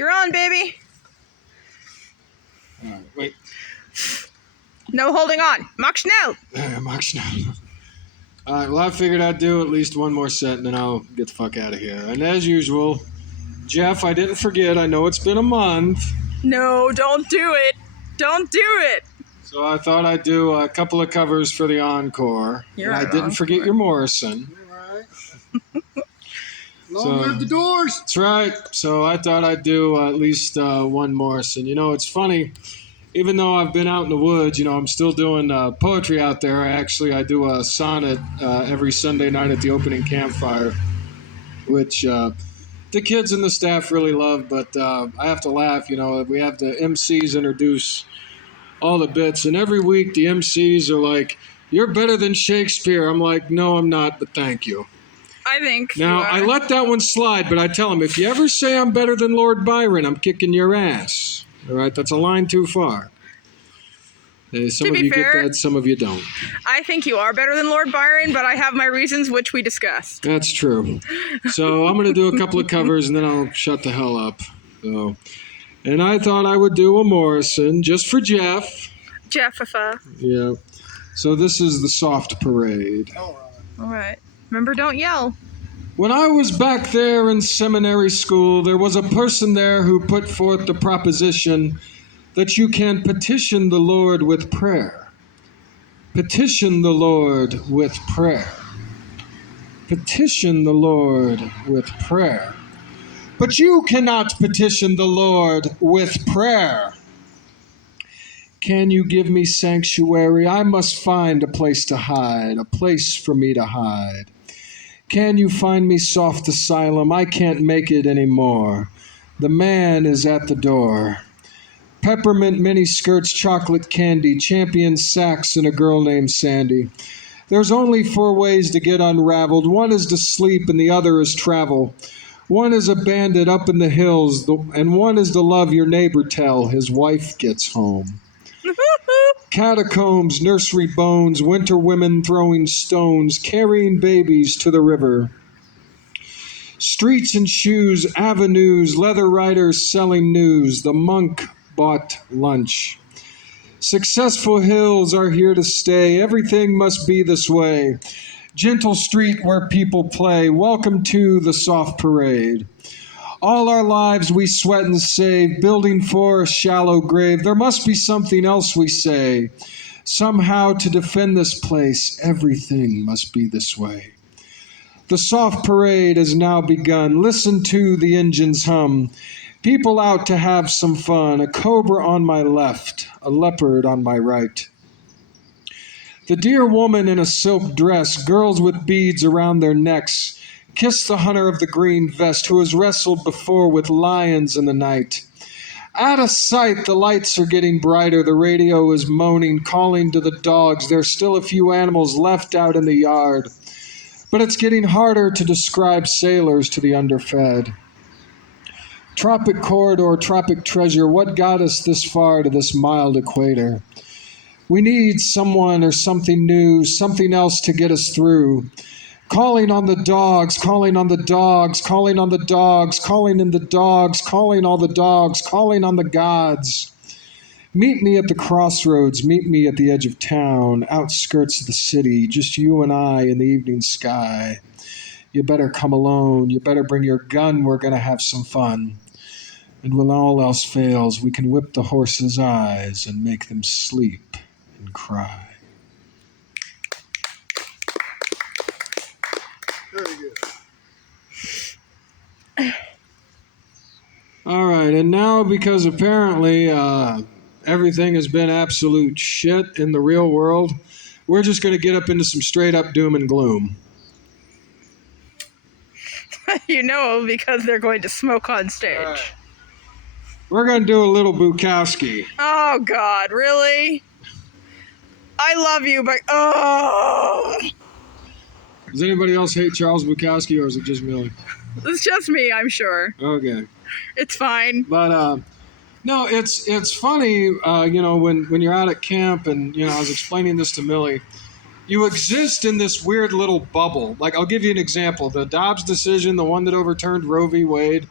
You're on, baby. All right, wait. No holding on. Mach schnell. Mach schnell. All right, well, I figured I'd do at least one more set, and then I'll get the fuck out of here. And as usual, Jeff, I didn't forget. I know it's been a month. No, don't do it. Don't do it. So I thought I'd do a couple of covers for the encore. You're and I didn't forget your Morrison. Long live the Doors! That's right. So I thought I'd do at least one Morrison. You know, it's funny. Even though I've been out in the woods, you know, I'm still doing poetry out there. I do a sonnet every Sunday night at the opening campfire, which the kids and the staff really love. But I have to laugh. You know, we have the MCs introduce all the bits, and every week the MCs are like, "You're better than Shakespeare." I'm like, "No, I'm not, but thank you." I think. Now, I let that one slide, but I tell them, if you ever say I'm better than Lord Byron, I'm kicking your ass. All right, that's a line too far. Some To of be you fair, get that, some of you don't. I think you are better than Lord Byron, but I have my reasons, which we discussed. That's true. So I'm going to do a couple of covers, and then I'll shut the hell up. So, and I thought I would do a Morrison, just for Jeff. Jeffifa. Yeah. So this is the Soft Parade. All right. Remember, don't yell. When I was back there in seminary school, there was a person there who put forth the proposition that you can petition the Lord with prayer. Petition the Lord with prayer. Petition the Lord with prayer. But you cannot petition the Lord with prayer. Can you give me sanctuary? I must find a place to hide, a place for me to hide. Can you find me soft asylum? I can't make it anymore. The man is at the door. Peppermint miniskirts, chocolate candy, champion sacks, and a girl named Sandy. There's only 4 ways to get unraveled. One is to sleep and the other is travel. One is a bandit up in the hills, and one is to love your neighbor till his wife gets home. Catacombs, nursery bones, winter women throwing stones, carrying babies to the river. Streets and shoes, avenues, leather riders selling news. The monk bought lunch. Successful hills are here to stay. Everything must be this way. Gentle street where people play. Welcome to the Soft Parade. All our lives we sweat and save, building for a shallow grave. There must be something else, we say. Somehow to defend this place, everything must be this way. The Soft Parade has now begun. Listen to the engines hum. People out to have some fun. A cobra on my left, a leopard on my right. The dear woman in a silk dress, girls with beads around their necks, kiss the hunter of the green vest who has wrestled before with lions in the night. Out of sight, the lights are getting brighter. The radio is moaning, calling to the dogs. There's still a few animals left out in the yard. But it's getting harder to describe sailors to the underfed. Tropic corridor, tropic treasure, what got us this far to this mild equator? We need someone or something new, something else to get us through. Calling on the dogs, calling on the dogs, calling on the dogs, calling in the dogs, calling all the dogs, calling on the gods. Meet me at the crossroads, meet me at the edge of town, outskirts of the city, just you and I in the evening sky. You better come alone, you better bring your gun, we're going to have some fun. And when all else fails, we can whip the horses' eyes and make them sleep and cry. Very good. All right, and now because apparently everything has been absolute shit in the real world, we're just going to get up into some straight up doom and gloom. You know, because they're going to smoke on stage. All right. We're going to do a little Bukowski. Oh, God, really? I love you, but oh. Does anybody else hate Charles Bukowski, or is it just Millie? It's just me, I'm sure. Okay. It's fine. But, no, it's funny, you know, when you're out at camp and, you know, I was explaining this to Millie, you exist in this weird little bubble. Like, I'll give you an example. The Dobbs decision, the one that overturned Roe v. Wade,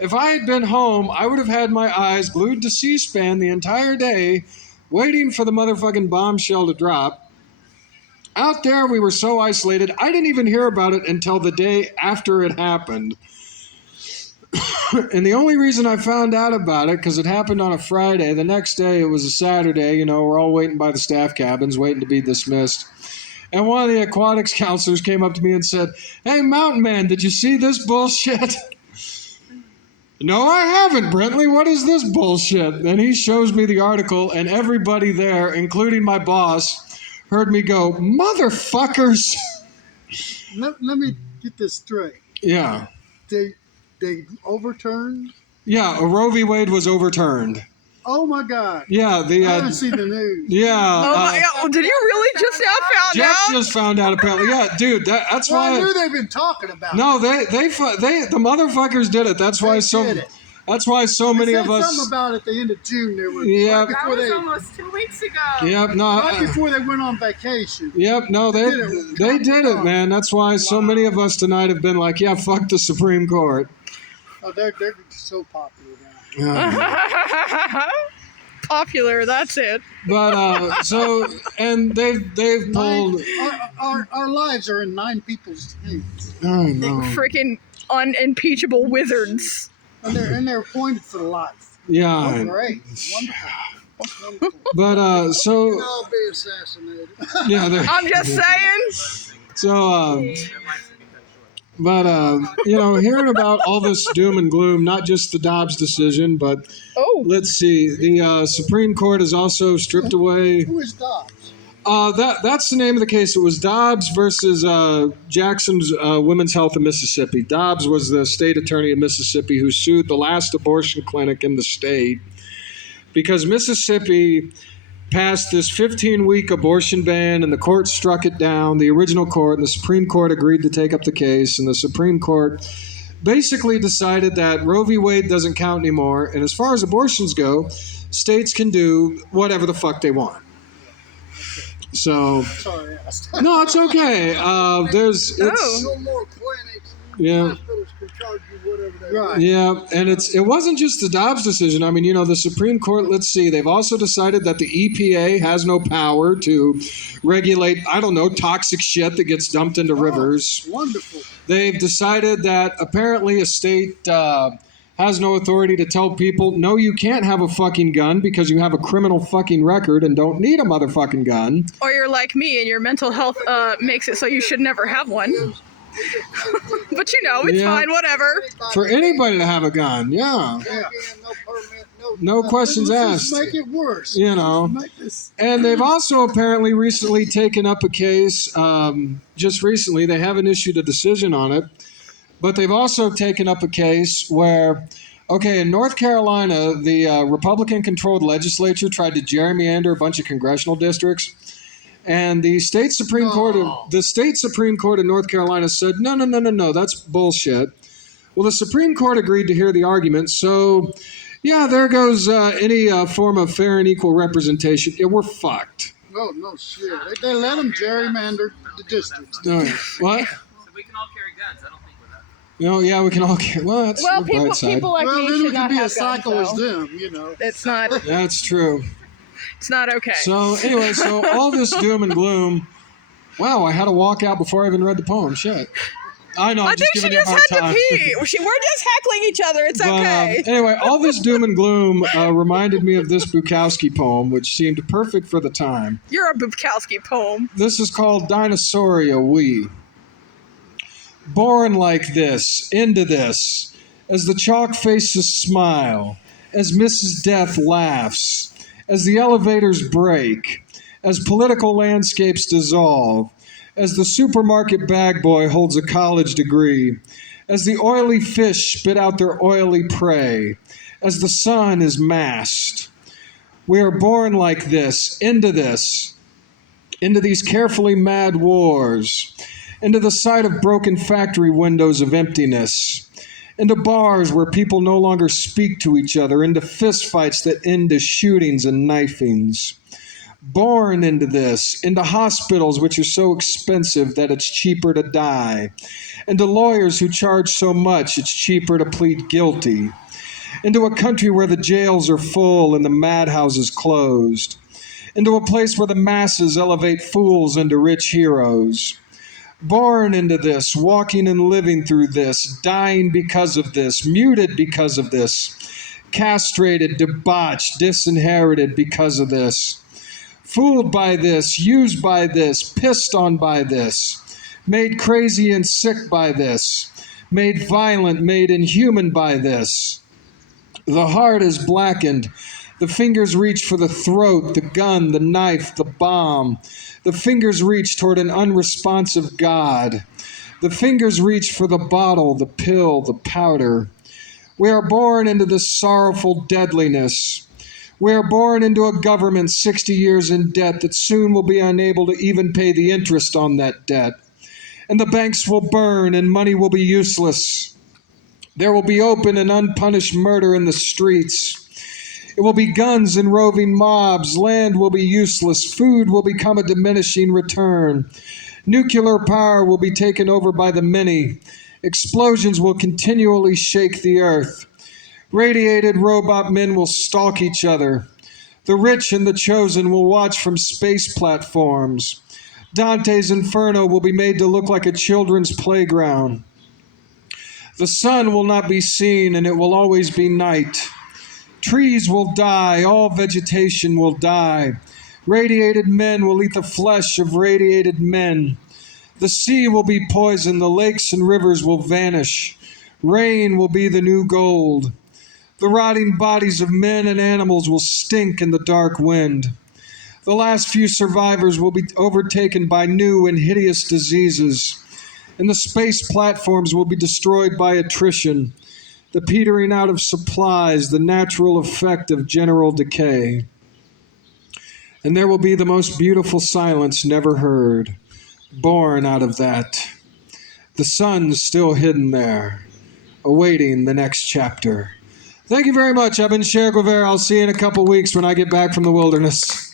If I had been home, I would have had my eyes glued to C-SPAN the entire day, waiting for the motherfucking bombshell to drop. Out there, we were so isolated, I didn't even hear about it until the day after it happened. And the only reason I found out about it, because it happened on a Friday, the next day it was a Saturday, you know, we're all waiting by the staff cabins, waiting to be dismissed. And one of the aquatics counselors came up to me and said, "Hey, Mountain Man, did you see this bullshit?" "No, I haven't, Brentley. What is this bullshit?" And he shows me the article, and everybody there, including my boss, heard me go, "Motherfuckers." Let me get this straight. Yeah. They overturned? Yeah, Roe v. Wade was overturned. Oh my God. Yeah, I haven't seen the news. yeah. Oh my God! Well, did you really just now found Jeff out? just found out apparently. Yeah, dude, that's Well, I why. knew they've been talking about it. No, they the motherfuckers did it. That's why They so. did it. That's why so They many said of us. something about it at the end of June. They were Yeah. right That before was they almost 2 weeks ago. Yep, no. right before they went on vacation. Yep, no, they did it, man. That's why so many of us tonight have been like, yeah, fuck the Supreme Court. Oh, they're so popular now. Popular, that's it. But so and they've pulled. Our lives are in 9 people's hands, Oh no. Freaking unimpeachable wizards. and they're appointed for life. Yeah. Oh, great, wonderful. But so And I'll be assassinated. yeah, I'm just saying. so but you know, hearing about all this doom and gloom, not just the Dobbs decision, but Oh, let's see, the Supreme Court has also stripped away. Who is Dobbs? That's the name of the case. It was Dobbs versus Jackson's Women's Health in Mississippi. Dobbs was the state attorney of Mississippi who sued the last abortion clinic in the state because Mississippi passed this 15-week abortion ban, and the court struck it down. The original court and the Supreme Court agreed to take up the case, and the Supreme Court basically decided that Roe v. Wade doesn't count anymore, and as far as abortions go, states can do whatever the fuck they want. So, Sorry, I asked. no, it's okay. Oh. No more clinics. Yeah. Hospitals can charge you whatever they want. Yeah, and it wasn't just the Dobbs decision. I mean, you know, the Supreme Court, let's see, they've also decided that the EPA has no power to regulate, I don't know, toxic shit that gets dumped into rivers. Wonderful. They've decided that apparently a state has no authority to tell people, no, you can't have a fucking gun because you have a criminal fucking record and don't need a motherfucking gun. or you're like me and your mental health makes it so you should never have one. But you know, it's Yeah. fine, whatever. For anybody to have a gun, yeah. Yeah. No permit, No questions let's just asked. make it worse. You know. Make this. And they've also apparently recently taken up a case, just recently, they haven't issued a decision on it, but they've also taken up a case where, okay, in North Carolina, the Republican-controlled legislature tried to gerrymander a bunch of congressional districts, and the state Supreme Court of North Carolina said, no, that's bullshit. Well, the Supreme Court agreed to hear the argument, so yeah, there goes any form of fair and equal representation. Yeah, we're fucked. No shit. They let them gerrymander the districts. What? So we can all carry guns. I don't think we're that. You know, yeah, we can all get. Well, that's Well, the bright side. people like Well, me then we should can not be have as guns, psycho as though. them, you know. It's not. That's true. It's not okay. So anyway, so all this doom and gloom. Wow, I had to walk out before I even read the poem. Shit. I know. I'm I think she giving you a just hard had to time. pee. We're just heckling each other. It's But, okay. anyway, all this doom and gloom reminded me of this Bukowski poem, which seemed perfect for the time. You're a Bukowski poem. This is called Dinosauria We. Born like this, into this, as the chalk faces smile, as Mrs. Death laughs, as the elevators break, as political landscapes dissolve, as the supermarket bag boy holds a college degree, as the oily fish spit out their oily prey, as the sun is masked. We are born like this, into these carefully mad wars, into the sight of broken factory windows of emptiness, into bars where people no longer speak to each other, into fistfights that end as shootings and knifings. Born into this, into hospitals which are so expensive that it's cheaper to die, and to lawyers who charge so much it's cheaper to plead guilty, into a country where the jails are full and the madhouses closed, into a place where the masses elevate fools into rich heroes. Born into this, walking and living through this, dying because of this, muted because of this, castrated, debauched, disinherited because of this, fooled by this, used by this, pissed on by this, made crazy and sick by this, made violent, made inhuman by this. The heart is blackened. The fingers reach for the throat, the gun, the knife, the bomb. The fingers reach toward an unresponsive God. The fingers reach for the bottle, the pill, the powder. We are born into this sorrowful deadliness. We are born into a government 60 years in debt that soon will be unable to even pay the interest on that debt. And the banks will burn and money will be useless. There will be open and unpunished murder in the streets. It will be guns and roving mobs. Land will be useless. Food will become a diminishing return. Nuclear power will be taken over by the many. Explosions will continually shake the earth. Radiated robot men will stalk each other. The rich and the chosen will watch from space platforms. Dante's Inferno will be made to look like a children's playground. The sun will not be seen, and it will always be night. Trees will die, all vegetation will die. Radiated men will eat the flesh of radiated men. The sea will be poisoned, the lakes and rivers will vanish. Rain will be the new gold. The rotting bodies of men and animals will stink in the dark wind. The last few survivors will be overtaken by new and hideous diseases, and the space platforms will be destroyed by attrition, the petering out of supplies, the natural effect of general decay. And there will be the most beautiful silence never heard, born out of that. The sun's still hidden there, awaiting the next chapter. Thank you very much. I've been Cher Guevara. I'll see you in a couple weeks when I get back from the wilderness.